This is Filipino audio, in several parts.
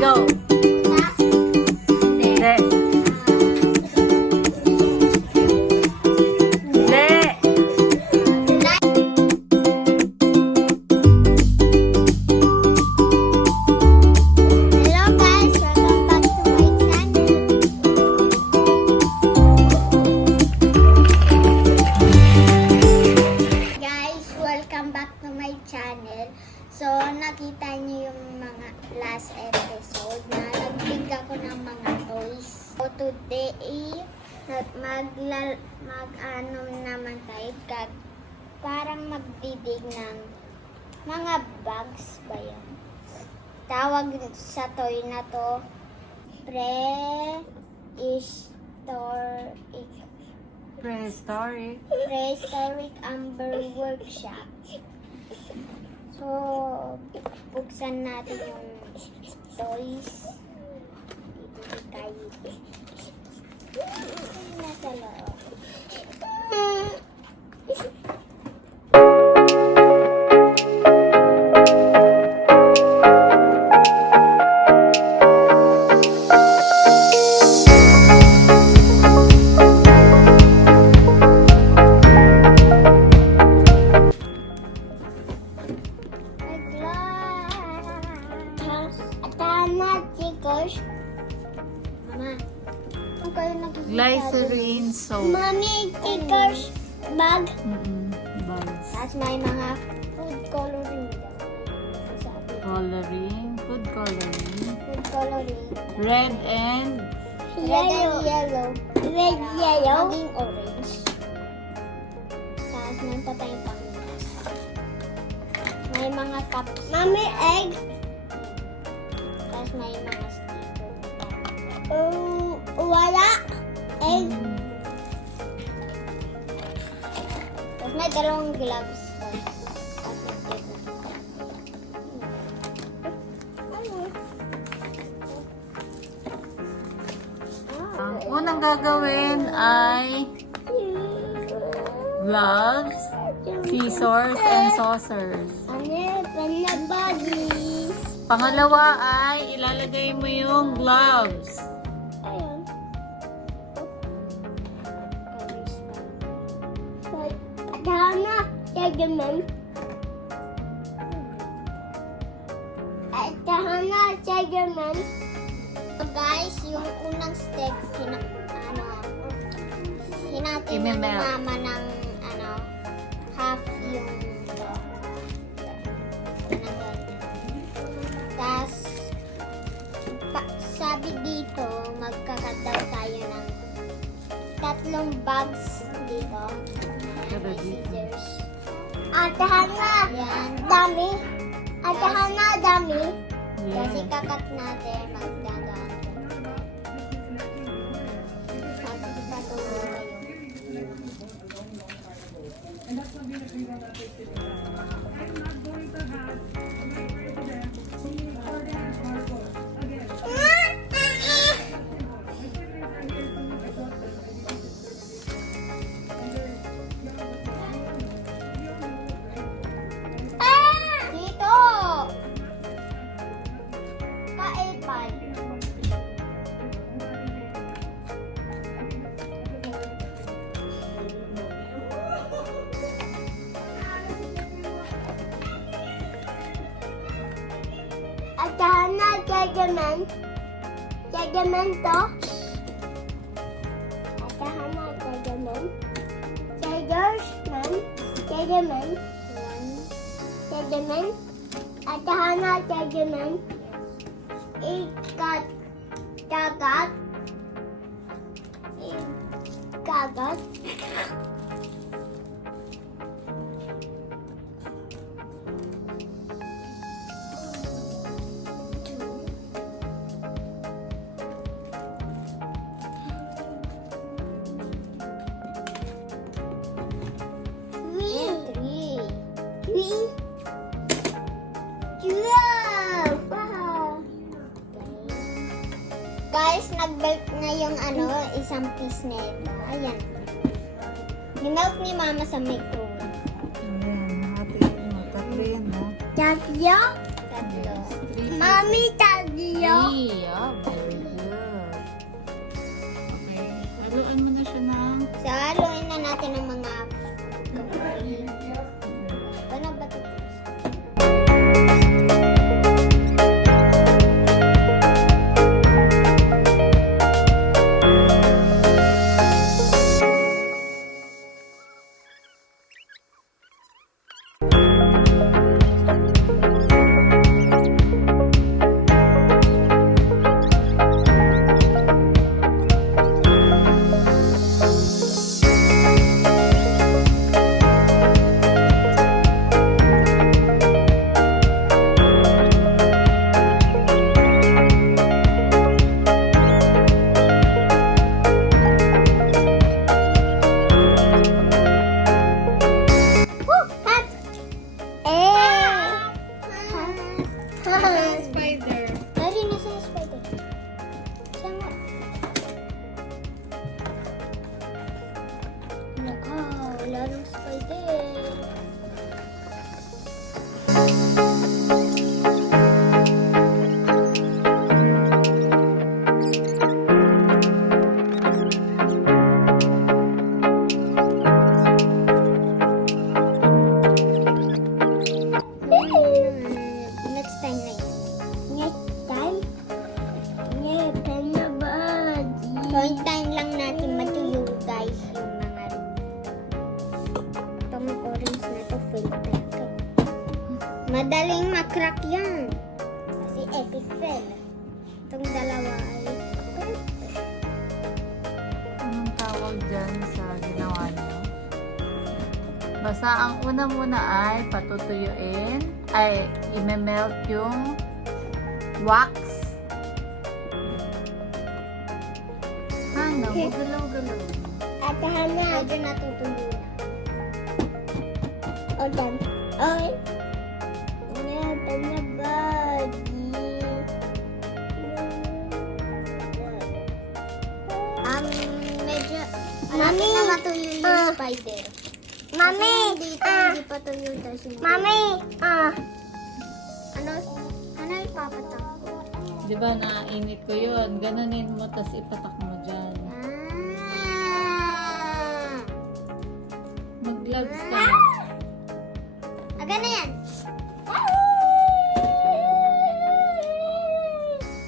Go! Hindi. Hindi. Hello guys, welcome back to my channel. Guys, welcome back to my channel. So, nakita niyo yung mga last episode na nag-big ako ng mga toys. So, today, mag-ano naman tayo, parang magbidig ng mga bags ba yan? Tawag sa toy na to, Prehistoric Amber Workshop. So, buksan natin yung toys. Dito tayo. Nasa loob. Tama, chicos. Mama, kung kayo nakikita. Glycerin soap. Mami, chicos, bag. Bags. Tapos may mga food coloring. Sabi, Coloring. Food coloring. food coloring. Red and Red and yellow. Red, yellow. Maging orange. Tapos may patayong panglas. May mga cups. Mami, egg. Tapos may mga sticker. Wala. Egg. Tapos may dalawang gloves. Tapos may tape. ang unang gagawin ay gloves, scissors, and saucers. Body. Pangalawa ay ilalagay mo yung gloves. Ayun. At hana, segment. At hana, segment. So guys, yung unang step, hinatin na ni I-melt. mama ng half yung tas sabi dito, magkakat daw tayo ng 3 bags dito. Pero May dito. scissors. Atahan na! Yan. Dami. Atahan na, dami. Kasi Yes. kakat natin, magdadaan. Magpatuloy kayo. Dito! Kaipal. At na segment. Segment to. At na segment. Segment. Segment. At na segment. Ikat. Kagat. Kagat. Three. Wow. Guys, nag-belt na yung isang piece nito. Ayan. Minelt ni mama sa microwave. Ayan, hati mo. Tatlo yan, no? Tatlo? Tatlo. Mami, tatlo. Yeah, very good. Okay, haluan mo na siya ng... So, haluin na natin ang mga ano ba ito? Spider. Dari nasa yung spider. Sama. Wala ng spider. Next time na yun. Next time? Next time na ba? So, hintayin lang natin matuyo guys yung mga itong orange na to filter. Madaling makrack yan. Kasi epic fail. Itong dalawa ay perfect. Anong tawag dyan sa ginawa niyo? Basta ang una muna ay patutuyuin, ay i-melt yung wax. Hana, galaw-galaw. At hana. Medyo natutuyo na. O dan. Ay. Neta na body. Medyo malapit na matuyo yung spider. Mami! Dito, hindi pa tuyo kasi. Mami! Ano ipapatak ko? Di ba nainit ko yun? Ganunin mo, tas ipatak mo dyan. Mag-gloves ka. Aga na yan!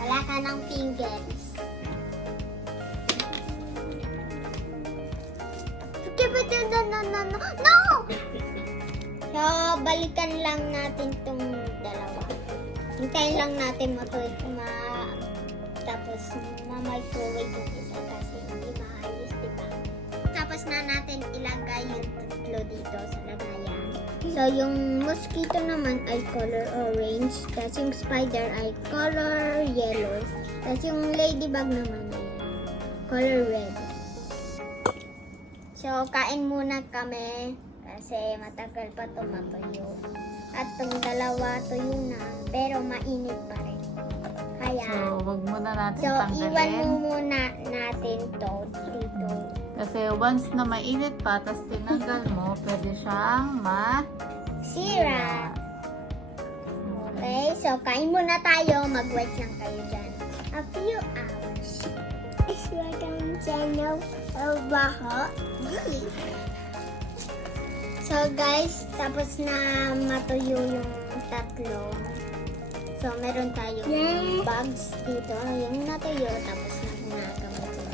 Wala ka ng fingers. No! So, balikan lang natin tong dalawa. Hintayin lang natin tapos ma-microwave yung isa kasi hindi maayos, diba? Tapos na natin ilagay yung tatlo dito sa lagayan. So, yung mosquito naman ay color orange. Tapos yung spider ay color yellow. Tapos yung ladybug naman ay color red. So, kain muna kami kasi matagal pa ito matuyo. At itong dalawa tuyo na, pero mainit pa rin. Kaya, So, wag muna natin iwan mo tanggalin. muna natin to dito. Kasi once na mainit pa, tas tinanggal mo, pwede siyang Sira. Okay, so kain muna tayo. Mag-wait lang kayo dyan. A few hours. Iswag ang channel. Baho. So guys, tapos na matuyo yung tatlo. So meron tayong bags dito. Yung natuyo, tapos na hinagamit ko.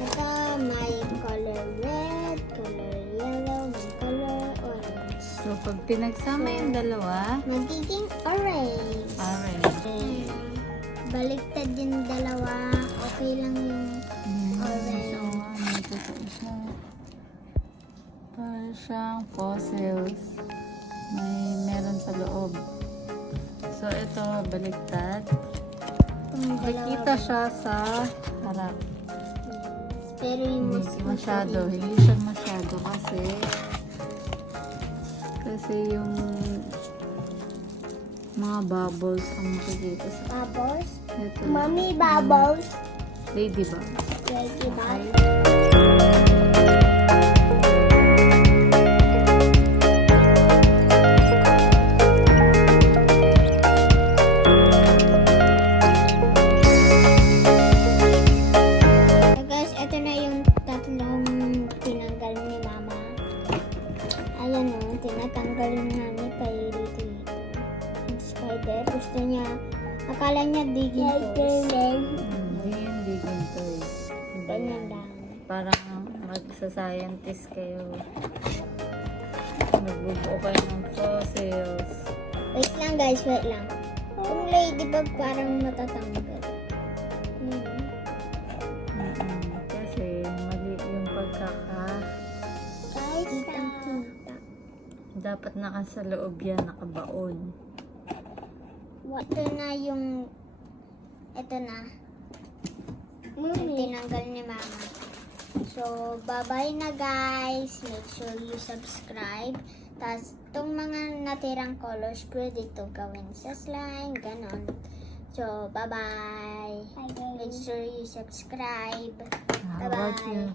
Ito may color red, color yellow, may color orange. So, pag pinagsama yung dalawa, Magiging orange. orange. Baliktad din dalawa. Okay lang yung orange. So, ito siya. Para siyang fossils. Meron sa loob. So, ito, baliktad. Itong dalawa. Nakikita siya sa harap. Pero yung Hindi mas masyado. Hindi siya masyado kasi yung mga bubbles ang makikita sa Bubbles. ito. Mommy bubbles. Ladybug. Ladybug. niya digging toys. Hindi yun digging toys. Iba Ganyan yan. lang. Parang magsa-scientist kayo. Nagbubuo kayo ng fossils. Wait lang guys, wait lang. Yung ladybug parang matatanggal. Kasi mali yung pagkaka... Guys, kitang-kita. Dapat nasa loob yan, nakabaon. Ito na yung... Ito na. Yung tinanggal ni Mama. So, bye-bye na guys. Make sure you subscribe. Tapos, itong mga natirang colors, pwede ito gawin sa slime. Ganon. So, bye-bye. Make sure you subscribe. How about you?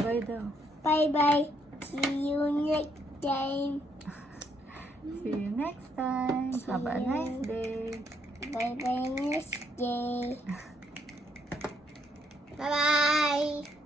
Bye daw. Bye-bye. See you next time. See you next time. Have a nice day. Bye-bye next day. Bye-bye.